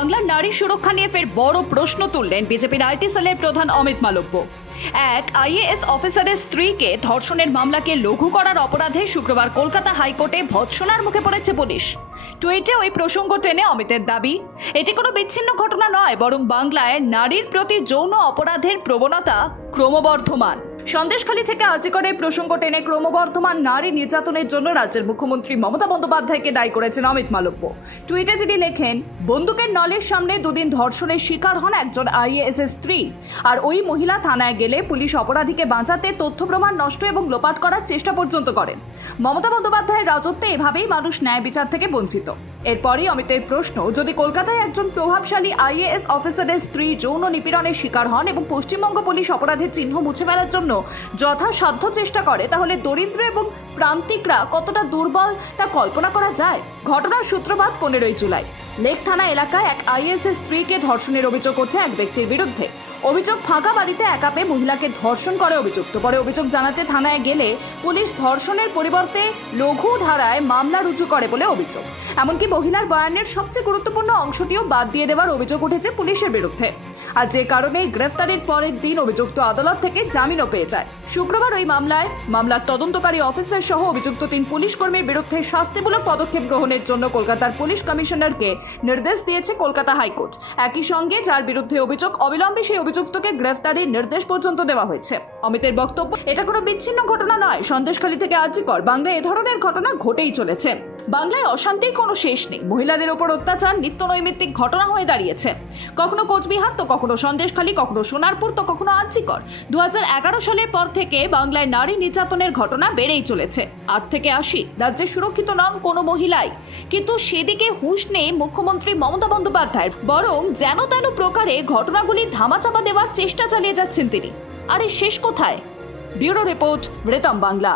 বাংলার নারী সুরক্ষা নিয়ে ফের বড় প্রশ্ন তুললেন বিজেপির আইটি সেলের প্রধান অমিত মালব্য। এক, আইএএস অফিসারের স্ত্রীকে ধর্ষণের মামলাকে লঘু করার অপরাধে শুক্রবার কলকাতা হাইকোর্টে ভৎসনার মুখে পড়েছে পুলিশ। টুইটে ওই প্রসঙ্গ টেনে অমিতের দাবি, এটি কোনো বিচ্ছিন্ন ঘটনা নয়, বরং বাংলায় নারীর প্রতি যৌন অপরাধের প্রবণতা ক্রমবর্ধমান। সন্দেশখালী থেকে আজিকরের প্রসঙ্গ টেনে ক্রমবর্ধমান নারী নির্যাতনের জন্য রাজ্যের মুখ্যমন্ত্রী মমতা বন্দ্যোপাধ্যায়কে দায়ী করেছেন অমিত মালব্য। টুইটে তিনি লেখেন, বন্দুকের নলের সামনে দুদিন ধর্ষণের শিকার হন একজন আইএএস স্ত্রী। আর ওই মহিলা থানায় গেলে পুলিশ অপরাধীকে বাঁচাতে, তথ্য প্রমাণ নষ্ট এবং লোপাট করার চেষ্টা পর্যন্ত করেন। মমতা বন্দ্যোপাধ্যায়ের রাজত্বে এভাবেই মানুষ ন্যায় বিচার থেকে বঞ্চিত। এরপরই অমিতের প্রশ্ন, যদি কলকাতায় একজন প্রভাবশালী আইএএস অফিসারের স্ত্রী যৌন নিপীড়নের শিকার হন এবং পশ্চিমবঙ্গ পুলিশ অপরাধের চিহ্ন মুছে ফেলার জন্য যথাসাধ্য চেষ্টা করে, তাহলে দরিদ্র এবং প্রান্তিকরা কতটা দুর্বল তা কল্পনা করা যায়? ঘটনার সূত্রপাত পনেরোই জুলাই। লেক থানা এলাকায় এক আইএসএস স্ত্রীকে ধর্ষণের অভিযোগ ওঠে এক ব্যক্তির বিরুদ্ধে। অভিযোগ ফাঁকা বাড়িতে একা পেয়ে মহিলাকে ধর্ষণ করে অভিযুক্ত। পরে অভিযোগ জানাতে থানায় গেলে পুলিশ ধর্ষণের পরিবর্তে লঘু ধারায় মামলা রুজু করে বলে অভিযোগ। এমনকি মহিলার বয়ানের সবচেয়ে গুরুত্বপূর্ণ অংশটিও বাদ দিয়ে দেওয়ার অভিযোগ উঠেছে পুলিশের বিরুদ্ধে। আর যে কারণে গ্রেফতারের পরের দিন অভিযুক্ত আদালত থেকে জামিনও পেয়ে যায়। শুক্রবার ওই মামলায় মামলার তদন্তকারী অফিসার সহ অভিযুক্ত তিন পুলিশ কর্মীর বিরুদ্ধে শাস্তিমূলক পদক্ষেপ গ্রহণের জন্য কলকাতার পুলিশ কমিশনারকে নির্দেশ দিয়েছে কলকাতা হাইকোর্ট। একই সঙ্গে যার বিরুদ্ধে অভিযোগ অবিলম্বে সেই অভিযুক্তকে গ্রেফতারের নির্দেশ পর্যন্ত দেওয়া হয়েছে। অমিতের বক্তব্য, এটা কোনো বিচ্ছিন্ন ঘটনা নয়। সন্দেশখালী থেকে আজিকর বাংলায় এ ধরনের ঘটনা ঘটেই চলেছে। বাংলায় অশান্তির কোনো শেষ নেই। মহিলাদের ওপর অত্যাচার নিত্য নৈমিত্তিক ঘটনা হয়ে দাঁড়িয়েছে। কখনো কোচবিহার, তো কখনো সন্দেশখালী, কখনো সোনারপুর, তো কখনো আর্যিকর দু সালের পর থেকে বাংলায় নারী নির্যাতনের ঘটনা বেড়েই চলেছে। আট থেকে আশি, রাজ্যে সুরক্ষিত নন কোনো মহিলাই। কিন্তু সেদিকে হুঁশ নেই মুখ্যমন্ত্রী মমতা বন্দ্যোপাধ্যায়ের। বরং যেন তেন প্রকারে ঘটনাগুলি ধামাচাপা দেওয়ার চেষ্টা চালিয়ে যাচ্ছেন তিনি। আরে শেষ কোথায়? ব্যুরো রিপোর্ট রেতম বাংলা।